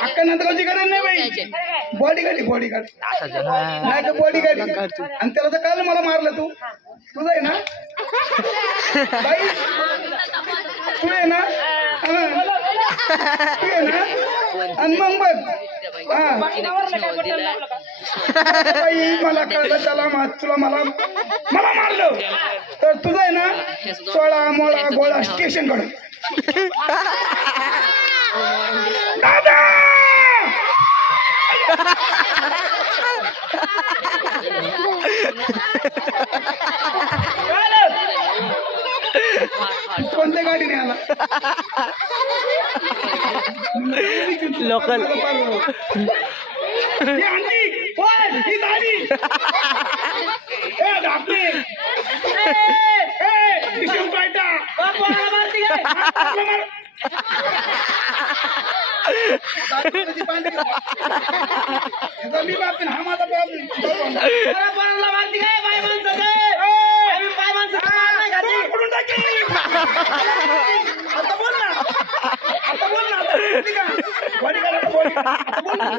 अक्का नंदगावची गरज नाही बाई. बॉडी गाडी बॉडी गाडी नाही तर बॉडी गाडी आणि त्याला तर काल मला मारलं तू. तुझं आहे ना? बाई तू आहे ना? हा. तू आहे ना? आणि मग बघ. हा. बाई मला कळलं त्याला मा- तुला मला मला मारलं. तर तुझं आहे ना? सोळा मोळा गोळा स्टेशनकडे. दादा कोणत्या गाडीने आला लोकल ही आणली होय, ही झाली ए धापणे ए, ए, दिसून पायटा. आपलं मार. याचा मी बाप हा माझा बाप पकडून टाकी. आता बोल ना. आता बोल ना. आता? बॉडी बॉडी बोल. ना.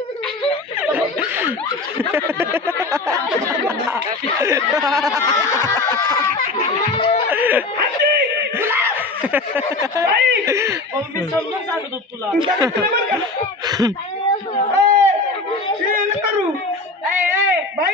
घरचे बरं का? ए, हे नका करू. बाई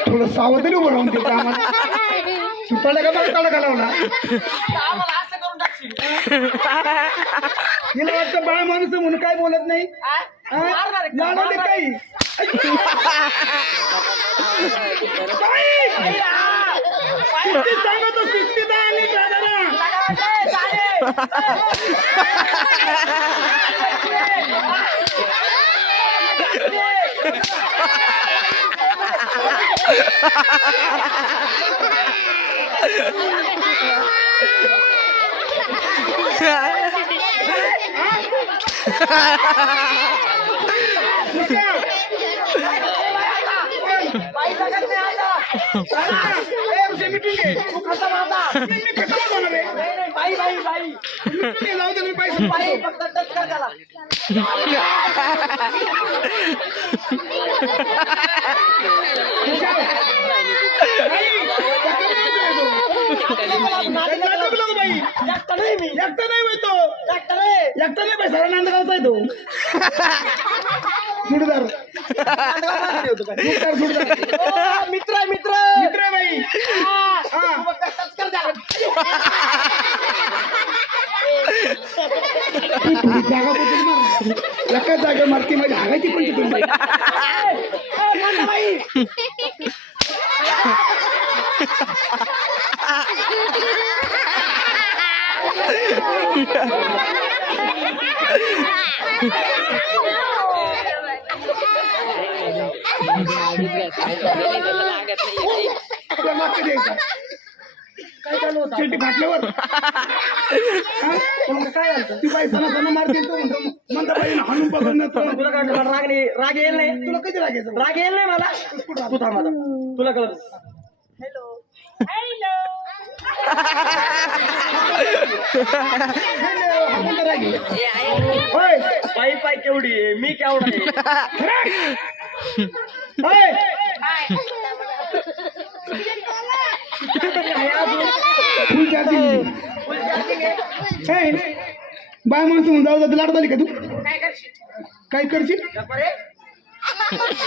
थोडं सावधानी उभं राहून ते कामात. तू तडका लावला आम्हाला हिला वाटतं बाळ माणूस आहे म्हणून काय बोलत नाही? का? लाडवले काही. सांगतो सिस्तीदा आणि दादाला उसे मिटून घे. तू खाता माझा. मी मी खाता माझा रे. बाई बाई बाई. मिटून घे, जाऊ दे, मी पैसे. बाई फक्त टच कर त्याला. बाई एकटा नाही मी. एकटा नाही बाई तो. एकटा नाही एकटा नाही बाई सारा नांदगावचा आहे तो. जुडदार. जुडदार जुडदार. ओ, मित्र जागा बदल मार जागा मारती माझी हागायची पण तिथून बाई आपल्या मागचं द्यायचं. शेवटी फाटल्यावर? हा? मग काय झालं? ती बाई सणा सणा मारते तो म्हणतो म्हणता बाई हाणून पकडणं तुला काय वाटलं? मला राग नाही राग येईल नाही? तुला कधी लागायचं राग येईल नाही मला? तू थांब आता. तुला कळत हा राग आहे? होय. बाई पाय केवढी आहे? मी केवढा आहे होय. फुल चार्जिंग फुल बाय माणसं म्हणून जाऊ जाऊ लाडत आली का तू काय करशील?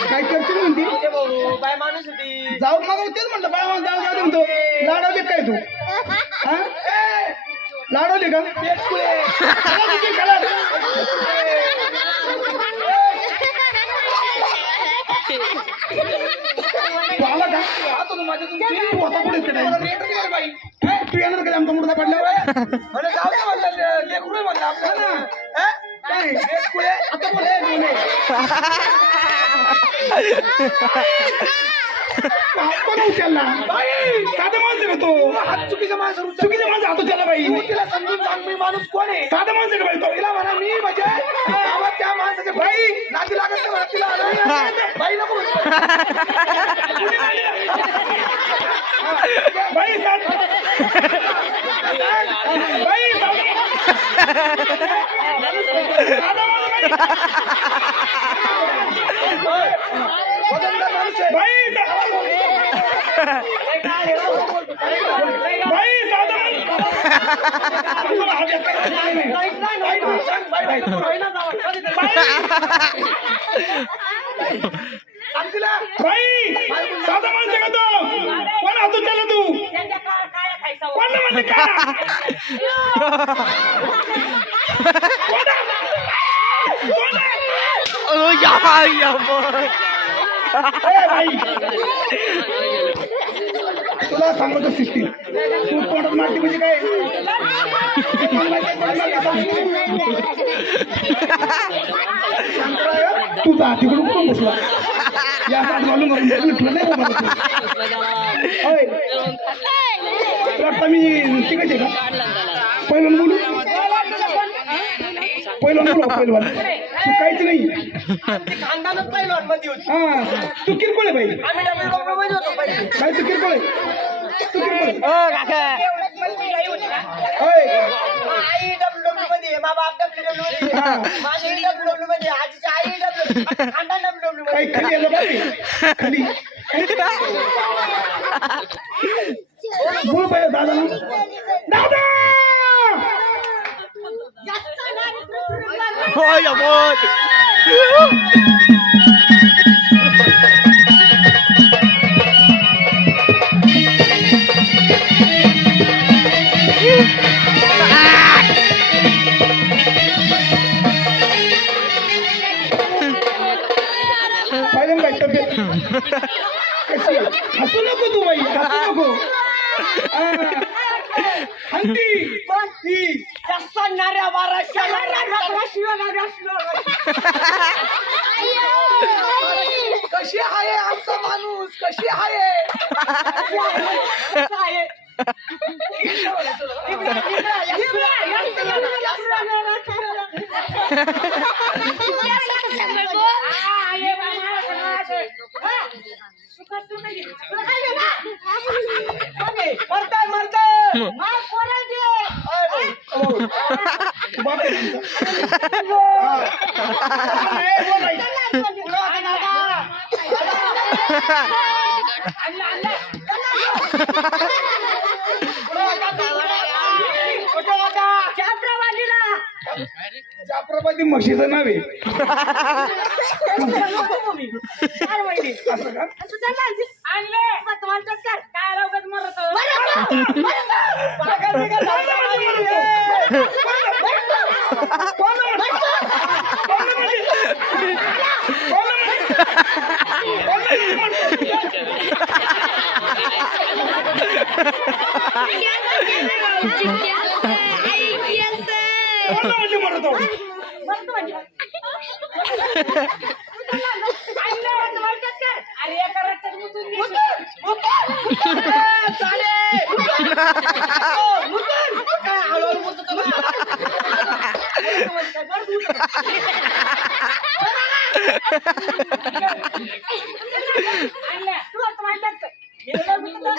काय करशील म्हणते बाय माणूस होती जाऊ मग तेच म्हणलं बाय माणूस जाऊ जाऊ म्हणतो लाडवले काय तू हा लाडवले का चला तिथे आता तू माझ्या तुमची तू होता कुठे इकडे? मला रेट नाही आली बाई. हे, तू येणार कधी आमचा मुर्दा पडल्यावर म्हणलं जाऊ दे म्हणलं लेकरू आहे म्हणलं आपल्याला हे? काय? लेकरू आहे? आता बोल, हे, बोल, हे. हात कोण उचलला? साधा माणूस का तो? हात चुकीचा माणूस चुकीचा माणूस हात उचलला बाई. तिला समजून सांग मी माणूस कोण आहे. साधा माणूस का बाई तो? तिला म्हणा मी म्हणजे गावात त्या माणसाच्या बाई. नाती लागत नाही म्हणा तिला नाही, बाई नको म्हणू. बाई साध बाई साधा माणूस बाई. वजनदार माणूस आहे. बाई बाई साधा बाई साधा माणूस आहे का तो कोण हातून चालला तू त्यांच्या का- काळ्या खायचा कोण म्हणजे का कोण आहे? कोण आहे? ओ या या बोल. ए, बाई तुला सांगतो सिस्टीम तू तोंडात मारती म्हणजे काय? तुझा तिकडून कुठून बसला? या हात घालून उठलं नाही वाटतं मी तिकडे का? पहिलं बोलू? पहिलं बोलू पहिलवान? तू काहीच नाही. खानदानच पहिलवानमध्ये होती. हा. तू किरकोळ आहे बाई. पहिले. काय तू किरकोळ आहे. तू किरकोळ आहे. ओ काका एवढंच पहिली काही होती ना होय आई डब्ल्यू डब्ल्यू मध्ये मा बाप डब्ल्यू डब्ल्यू मध्ये माझी डब्ल्यू डब्ल्यू मध्ये आजीची आई डब्ल्यू खानदान डब्ल्यू डब्ल्यू काही खाली यायला पाहिजे खाली बोल पाहिजे दादा दादा ओ या बोल. मरताय तू बाप आहे तुमचा. हा. ए, बोल बाई. जाफराबादी म्हशीचं नाव आहे असं का कोणता म्हणजे मरतो अरे एका रस्त्यात मुतून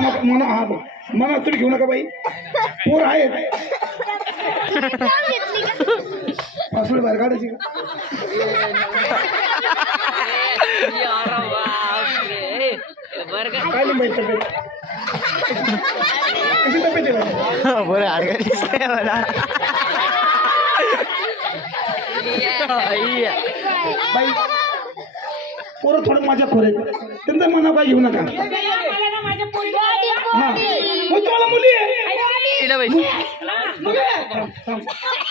मना मना हा मना तुम्ही घेऊ नका बाई पोर आहे पासवर्ड बाहेर काढायची का? काय नाही तब्येत कशी तब्येत आहे बाई? बरं अडगं दिसतंय मला बाई पोरं थोडं माझ्या खोर त्यांचं मना काय घेऊ नका. हा. मग तुम्हाला मुली आहे? इकडं बाई. मुली आहे?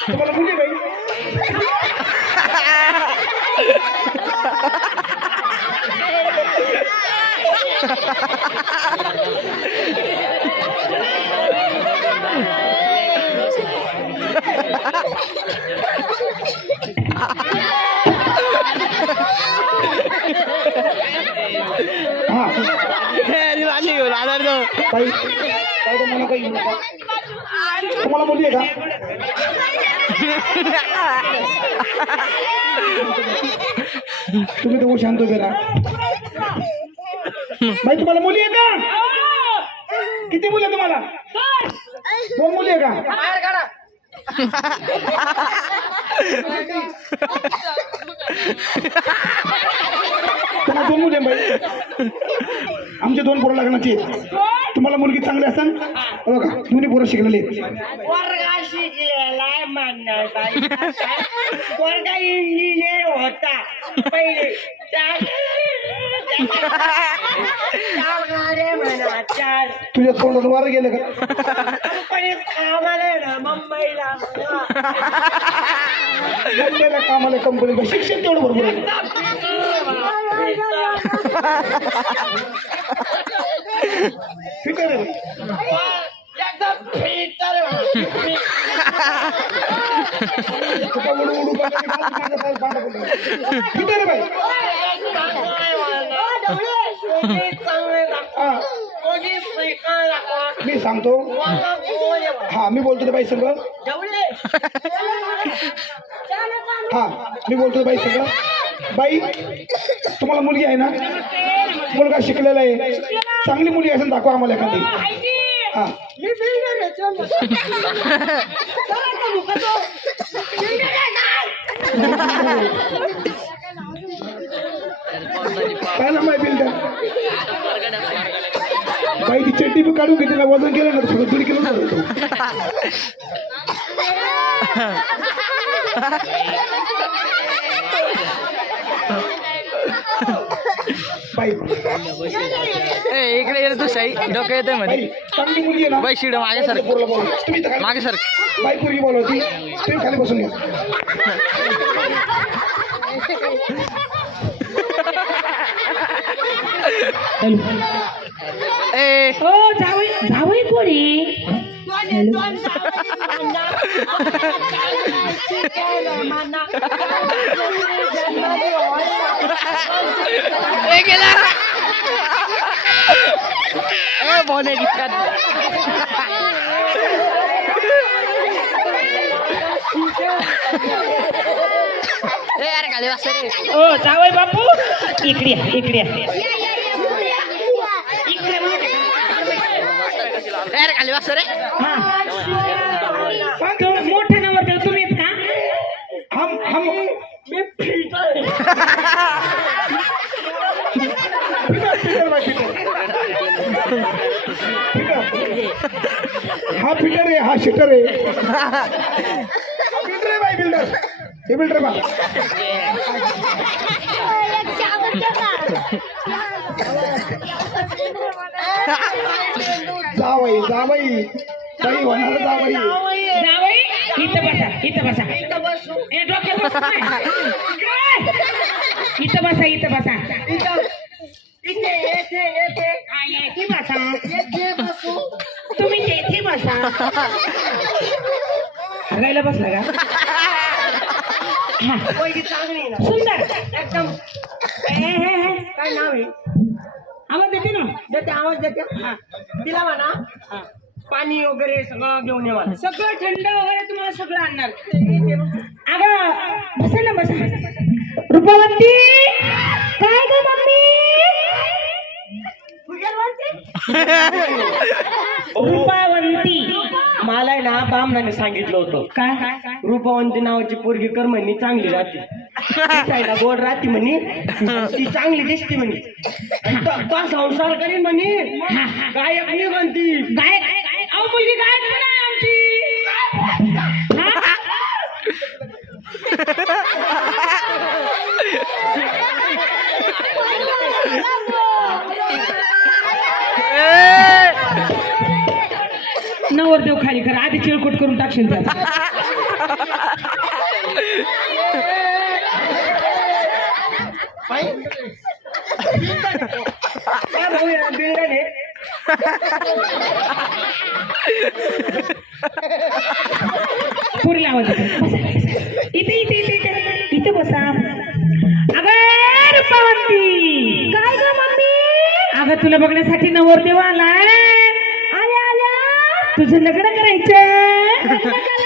तुम्हाला मुली आहे बाई हा हे, अरे काय तर काही नका तुम्हाला मुली आहे का? तुम्ही तो शांत उभे राहा बाई तुम्हाला मुली आहे का? किती मुली तुम्हाला? दोन मुली आहे का? तुम्हाला दोन मुली बाई. आमचे दोन पोरं लग्नाची तुम्हाला मुलगी चांगली असेल बघा दोन्ही पोरं शिकलेली बाई. इंजिनियर होता? पहिले तुझ्या तोंडात वार गेलं का? मुंबईला. मुंबईला कामाला कंपनीत शिक्षण तेवढं बरोबर ठीक आहे. ठीक आहे. मी सांगतो. हा मी बोलतो ते बाई सगळं. हा मी बोलतो बाई सगळं. बाई तुम्हाला मुलगी आहे ना? मुलगा शिकलेला आहे. चांगली मुलगी असेल दाखवा आम्हाला एखादी. हा मी बिल्डर आहे चल. चला का मुकातो? बिल्डर आहे काय? काय नाम आहे बिल्डर? बाई ती चड्डी बी काढून घेते ना वजन केलं ना थोडं दीड किलो झालं होतं. बाई. ए इकडे ये रे तू डोकं बाई मध्ये चांगली मुलगी आहे ना. बाई शिड मागे सर पोरला बोलव. तुम्ही इथं खाली- मागे सर बाई पोरगी बोलवती. तुम्ही खाली बसून घ्या. हो जावई जावई कोणी ए गेला ए बोने दिक्कत ए यार खाली बस रे हो जावई खाली वासर आहे मोठ्या नंबर देऊ. तुम्ही का? हम हम. मी हा फिटर आहे हा शिटर आहे. बिल्डर आहे बाई बिल्डर हे बिल्डर बा. जावई जावई. बाई होणार जावई. जावई इथं बसा इथं बसा. ए डोक्यात बसा नाही. इकडे. इथं बसा इथं बसा. इथे. येथे येथे. हा, येथे बसा. येथे बसू. तुम्ही तेथे बसा. हगायला बसला का? हा, पहिली चांगली आहे ना. सुंदर. एकदम. ए, काय नाव आहे? आवाज देते ना? देते आवाज देते. हा. तिला म्हणा. पाणी वगैरे सगळं घेऊन ये मला सगळं थंड वगैरे तुम्हाला सगळं आणणार. अगं बसा ना बसा. रूपवंती काय ग मम्मी? रूपावंती? मला आहे ना बामणाने सांगितलं होतं. काय? काय काय? रूपवंती नावाची पोरगी कर म्हणे चांगली राहते. दिसायला गोड राहते म्हणे. ती चांगली दिसते म्हणे. आणि तो- तो संसार करीन म्हणे. गायक नाही म्हणती. गायक अहो मुलगी गायक आहे आमची? नवरदेव खाली कर. आधी चिळकोट करून टाकशील त्याचा काय भाऊ आहे ना, बिल्डर आहे पुरी बसा. इथे. इथे इथे इथे बसा. अगं रूपावंती. काय ग मम्मी? अगं तुला बघण्यासाठी नवरदेव आलाय. आल्या आल्या. तुझं लग्न करायचं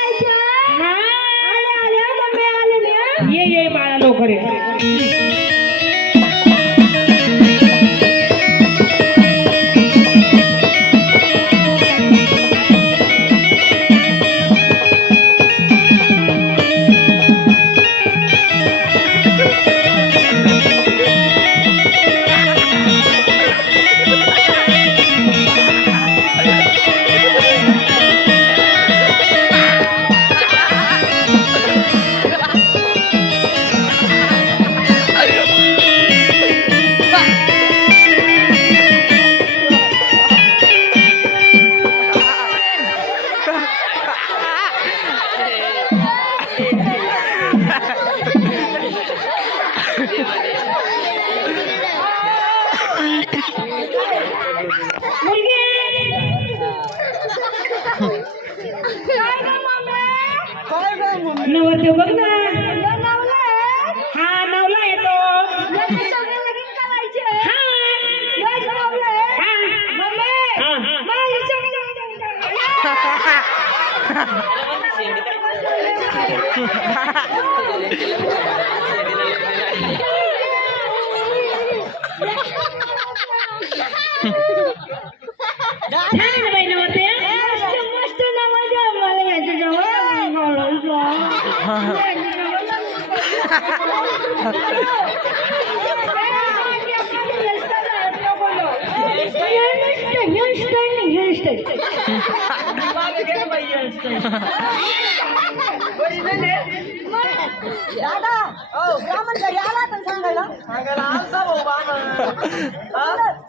दादा हो ब्राह्मण घरी आला तर सांगायला सांगायला आलता भाऊ बाबा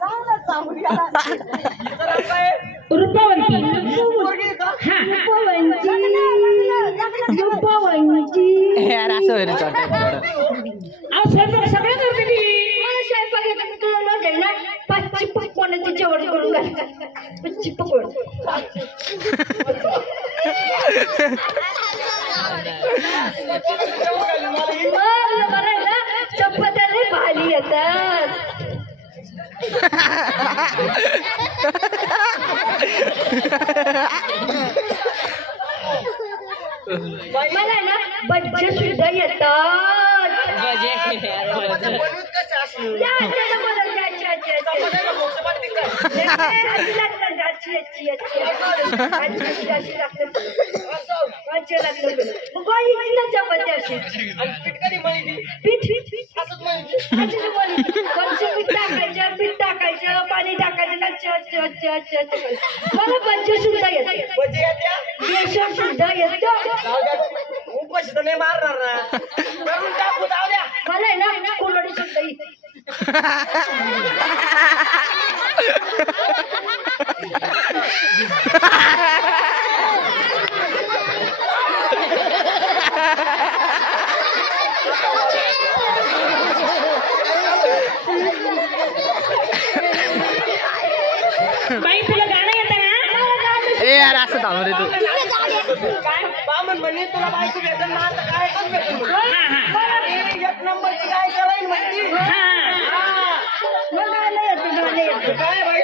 चांगलं सांगून गेला रूपावंती का हा यार असं होईल अहो स्वयंपाक सगळं करते ती पाचशे पकवानाचे जेवण करून घालतात पाचशे पकवान चप्पल मला येतात मला ना बच्चे सुद्धा येतात. अच्छी अच्छी अच्छी अच्छी अच्छी अच्छी मला, या, या, बाई तिला चपाती अशी. पीठ कधी मळली? पीठ, पीठ, असंच मळली. पीठ टाकायचं, पीठ टाकायचं, पाणी टाकायचं, अच्छा, अच्छा, अच्छा अच्छा अच्छा मला बच्चे सुद्धा येते बेसन सुद्धा येतं उपाशी तर नाही मारणार ना करून टाकू जाऊ द्या मला आहे ना कुलडी सुद्धा येते तुला गाणं येतं ना ए यार असं थांब रे तू काय बामण म्हणे तुला बायको भेटल ना आता काय पण भेटू एक नंबरची काय करायला म्हणती. काय बाई?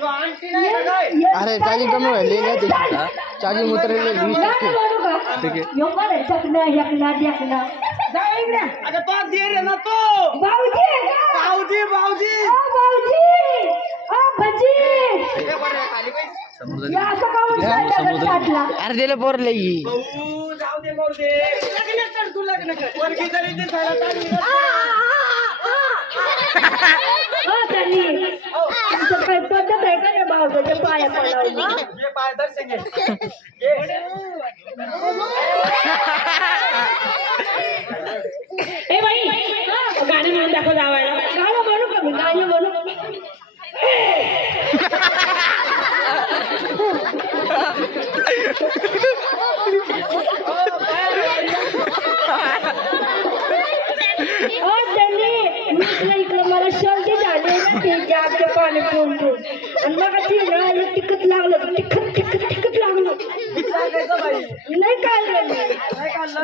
तू आणखी नाही का काय? अरे चार्जिंग कमी व्हायली ना ते. चार्जिंग उतरले वीस टक्के म्हणू ठीक आहे. आता तो दे रे ना तो. भाऊजी? भाऊजी भाऊजी. ओ भाऊजी. ओ भजी. हे बरं आहे, खाली बाई. अरे दिले पोरले आ. हो. ए बाई गाणं म्हणून दाखव जावायला गाणं म्हणू का मी? गाणं म्हणू ओ त्यांनी मी तुला इकडं मला सर्दी झाली ते जागचं पाणी पिऊन पिऊन. आणि मग ती ना तिखट लागलं तिखट तिखट तिखट लागलं. सांगायचं बाई नाही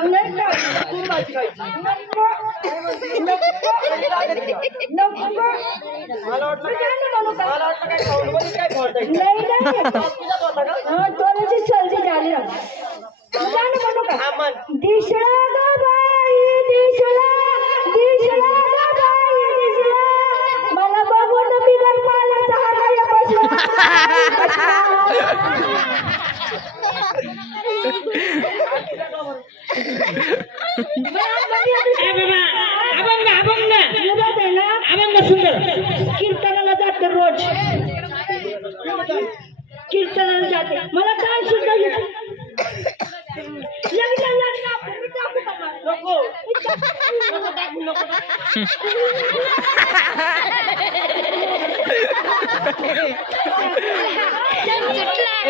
मी नाही काय गाणं तोंडाची सर्दी झाली म्हणू का. दिसला ग बाई दिसला दिसला ग बाई दिसला मला बघून बिगर पाण्याचा हाताला ए बाबा अभंग अभंग बसला अभंग सुंदर कीर्तनाला जाते रोज कीर्तनाला जाते मला काय सुद्धा येत लग्न लग्न आपण मी टाकू का मला? नको नको टाकू नको.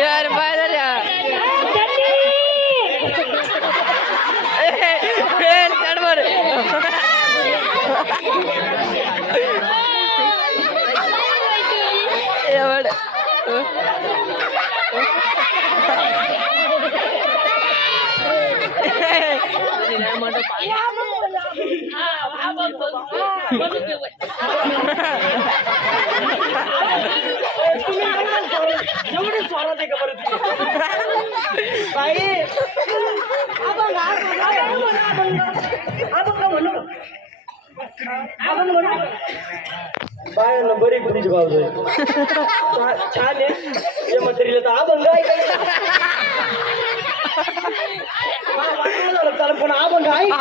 यार फेल चढवर एवढ एवढी स्वरात आहे का बरं तुझी बाई अभंग अभंग अभंग म्हणू अभंग म्हणू बाय ना बरी तुमची बाजू छान आहे. हे म्हातारीला तर अभंग ऐकायचा मला वाटलं झालं चालेल पण अभंग ऐक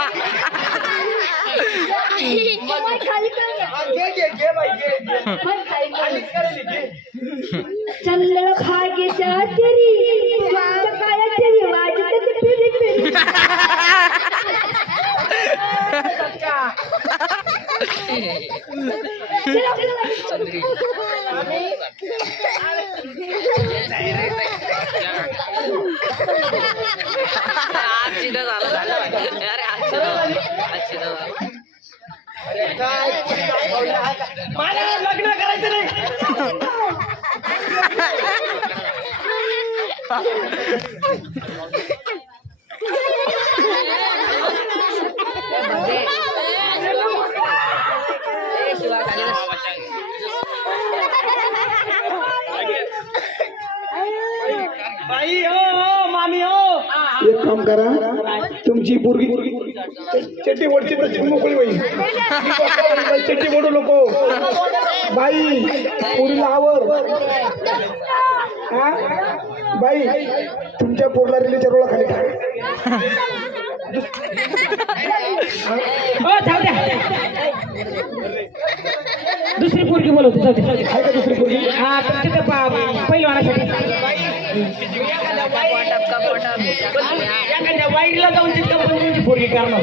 चंद्र भाग्याच्या तरी तरी वाजत मला लग्न करायचं नाही बाई हो हो मामी हो एक काम करा तुमची पोरगी चड्डी वरची प्रचंड मोकळी होईल. चड्डी मोडू नको. बाई पोरीला आवर. हा? बाई तुमच्या पोरला रिलीच्या रोळा खाली टाक. जाऊ द्या. दुसरी पोरगी बोलवते जाऊ दे. आहे का दुसरी पोरगी? हा पा- पहिलवानासाठी. वाईला जाऊन करणार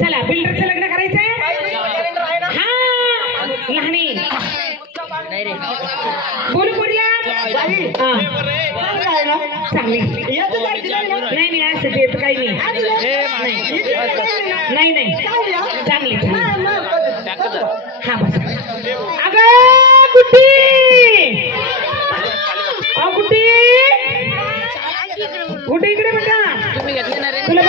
चला बिल्डरचं लग्न करायचंय. हा लहानी. चांगली. नाही नाही असं येत काही नाही. नाही चांगली हा बस. अगं कुठे अगुटी उठ इकडे बेटा. तुम्ही घेतले ना रे? तुला